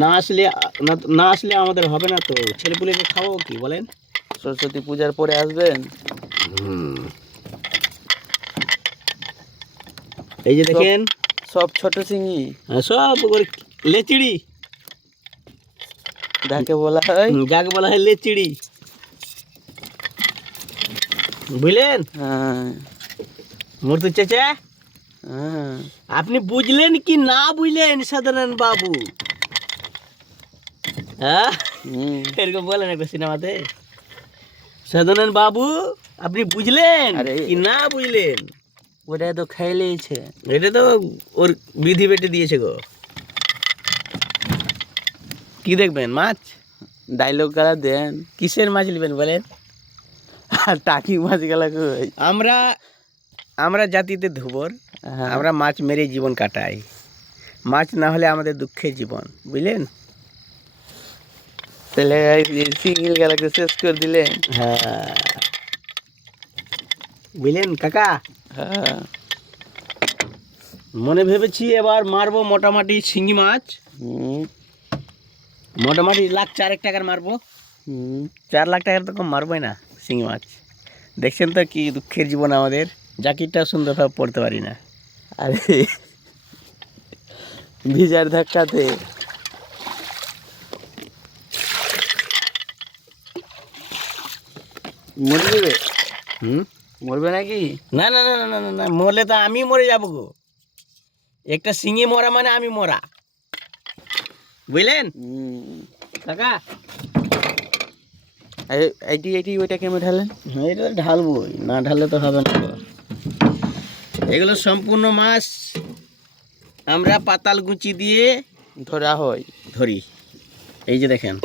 না আসলে না আসলে আমাদের হবে না তো, ছেলেপুলেকে খাওয়াবো কি বলেন? সরস্বতী পূজার পরে আসবেন। এই যে দেখেন সব ছোট শিঙি, সব লেচিড়ি, যাকে বলা হয় যাকে বলা হয় লেচিড়ি, বুঝলেন? হ্যাঁ মূর্তি চেঁচা, হ্যাঁ। আপনি বুঝলেন কি না বুঝলেন সাধারণ বাবু? হ্যাঁ, এরকম বলেন একটা সিনেমাতে, সাধারণ বাবু আপনি বুঝলেন কি না বুঝলেন? ওটা তো খাইলেইছে, এটা তো ওর বিধি বেটে দিয়েছে গো। কি দেখবেন মাছ? ডায়লগ গালা দেন। কিসের মাছ নেবেন বলেন? আর টাকি মাছ গেলা কই? আমরা জাতিতে ধুবর, আমরা মাছ মেরে জীবন কাটাই। মাছ না হলে আমাদের দুঃখের জীবন, বুঝলেন? তাহলে সিঙ্গেল গেলাকে শেষ করে দিলেন। হ্যাঁ, বুঝলেন কাকা? হ্যাঁ, মনে ভেবেছি এবার মারবো মোটামুটি শিঙি মাছ, মোটামুটি 1,04,000 টাকার মারবো। 4 লাখ টাকার তো কম মারবোই না শিঙি মাছ। দেখছেন তো কি দুঃখের জীবন আমাদের, জ্যাকেটটা সুন্দরভাবে পড়তে পারি না। আরে ভিজার ধাক্কাতে মরে যাবে। মরবে নাকি? না না না না না না না, মরলে তো আমি মরে যাবো গো। একটা শিঙি মরা মানে আমি মরা, বুঝলেন কাকা? এইটি ওইটা কেমন ঢালেন? এটা ঢালবোই, না ঢাললে তো হবে না গো। এগুলো সম্পূর্ণ মাছ আমরা পাতাল গুঁচি দিয়ে ধরা হয়, ধরি। এই যে দেখেন,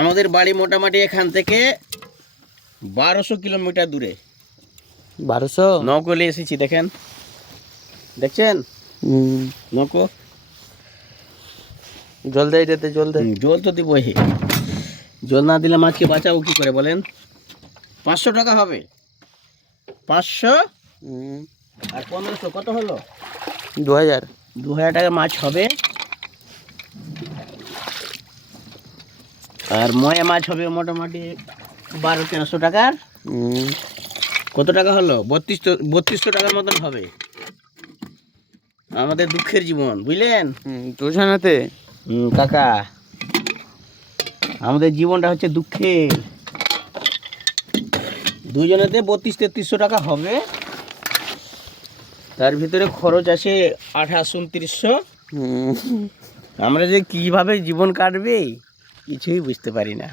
আমাদের বাড়ি মোটামুটি এখান থেকে 1200 কিলোমিটার দূরে। 1200? নৌকোলে এসেছি, দেখেন, দেখছেন নৌকো? জল দেয় এটাতে, জল দেয়। জল তো দিব, হে জল না দিলে মাছকে বাঁচাবো কি করে বলেন? 500 টাকা হবে, 500 আর 1500 কত হলো? 2000। 2000 টাকা মাছ হবে। আর ময়া মাছ হবে মোটামুটি 1200-1300 টাকার। কত টাকা হলো? 3200 টাকার মতন হবে। আমাদের দুঃখের জীবন, বুঝলেন? দুজনাতে কাকা, আমাদের জীবনটা হচ্ছে দুঃখের। দুজনেতে 3200-3300 টাকা হবে। তার ভিতরে খরচ আছে 2800-2900। আমরা যে কিভাবে জীবন কাটবে কিছুই বুঝতে পারি না।